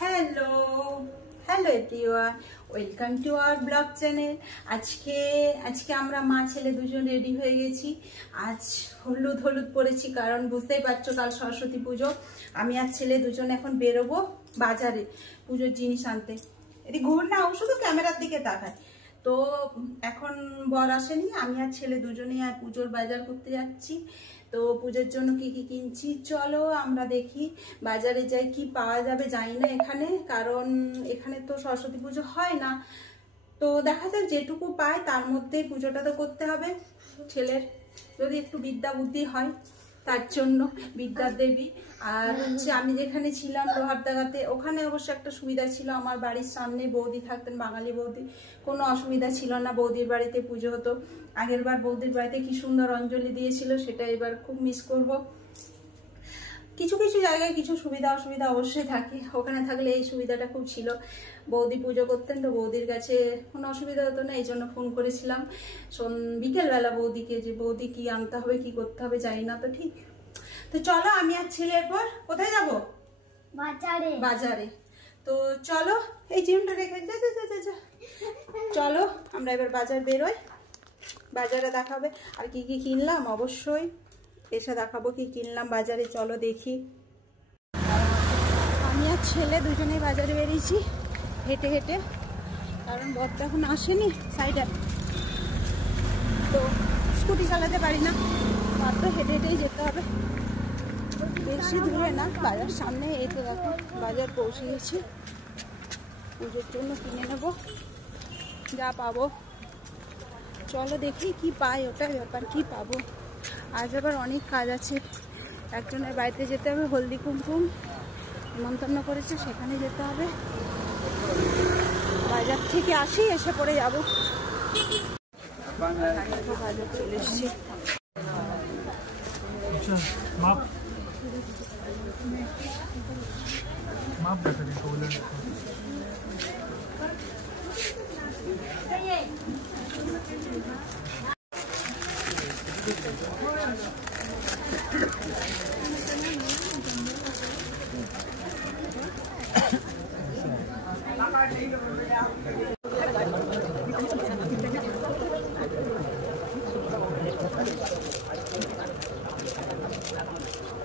Hello hello everyone, welcome to our blog channel. আজকে আমরা মা ছেলে দুজন রেডি হয়ে গেছি। আজ হলুদ পরেছি, কারণ বুঝতেই পারছো কাল সরস্বতী পুজো। আমি আর ছেলে দুজন এখন বেরোবো বাজারে পুজোর জিনিস আনতে। এটি ঘুর না, ও শুধু ক্যামেরার দিকে তাকায়। তো এখন বর আসেনি, আমি আর ছেলে দুজনেই আর পুজোর বাজার করতে যাচ্ছি। তো পুজোর জন্য কি কি কিনছি চলো আমরা দেখি। বাজারে যাই, কি পাওয়া যাবে জানি না এখানে, কারণ এখানে তো সরস্বতী পুজো হয় না। তো দেখা যাক, যেটুকু পায় তার মধ্যেই পুজোটা তো করতে হবে। ছেলের যদি একটু বিদ্যা বুদ্ধি হয়, তার জন্য বিদ্যার দেবী। আর হচ্ছে আমি যেখানে ছিলাম লোহারদাগাতে, ওখানে অবশ্য একটা সুবিধা ছিল, আমার বাড়ির সামনে বৌদি থাকতেন, বাঙালি বৌদি, কোনো অসুবিধা ছিল না। বৌদির বাড়িতে পুজো হতো। আগের বার বৌদির বাড়িতে কি সুন্দর অঞ্জলি দিয়েছিল, সেটা এবার খুব মিস করব। কিছু কিছু জায়গায় কিছু সুবিধা অসুবিধা অবশ্যই থাকে, ওখানে থাকলে এই সুবিধাটা খুব ছিল। বৌদি পুজো করতেন, তো বৌদির কাছে কোনো অসুবিধা হতো না, এই জন্য ফোন করেছিলাম বিকেলবেলা বৌদিকে, যে বৌদি কি আনতে হবে কি করতে হবে জানি না তো ঠিক। তো চলো আমি আর ছেলে এরপর কোথায় যাব? বাজারে। তো চলো, এই চিমটা রেখে যা। চলো আমরা এবার বাজার বেরোই, বাজারে দেখাবে আর কি কি কিনলাম, অবশ্যই এসে দেখাবো কি কিনলাম বাজারে। চলো দেখি। আমি আর ছেলে দুজনেই বাজারে বেরিয়েছি হেঁটে হেঁটে, কারণ বরটা এখন আসেনি সাইডে, তো স্কুটি চালাতে পারি না, মাত্র হেঁটে হেঁটেই যেতে হবে। বেশি দূরে না, বাজার সামনে। এই তো দেখো বাজার পৌঁছে গেছি। পুজোর জন্য কিনে নেব যা পাবো। চলো দেখি কি পাই, ওটার ব্যাপার, কি পাবো। আজ আবার অনেক কাজ আছে, একজনের বাড়িতে যেতে হবে, হলদি কুমকুম নিমন্ত্রণ করেছে, সেখানে যেতে হবে। বাজার থেকে আসি, এসে পরে যাবো। বাজার চলে এসছি।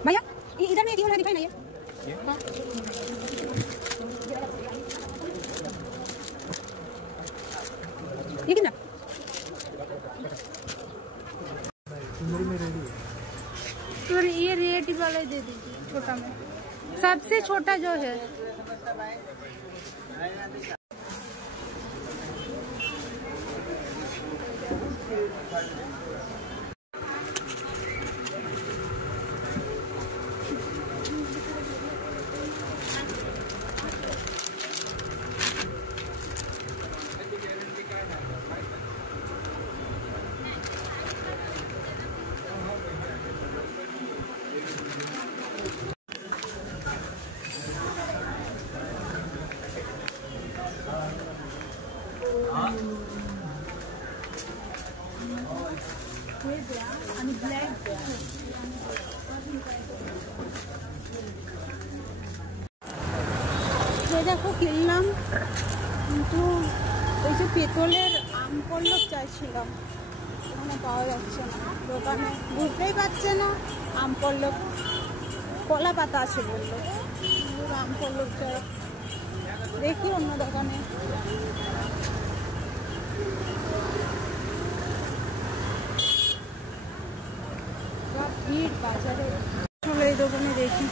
भैया इधर में वाला दिखाई ना, ये कितना तो ये रेड वाला ही दे दीजिए, छोटा में, सबसे छोटा जो है। দেখো কিনলাম, কিন্তু ওই যে পেতলের আম পল্লব চাইছিলাম, ওখানে পাওয়া যাচ্ছে না দোকানে, বুঝতেই পারছে না। আম পল্লব কলা পাতা আছে বললো, আম পল্লব চাই, দেখি অন্য দোকানে। ভিড় বাজারে, চলো এই দোকানে দেখি।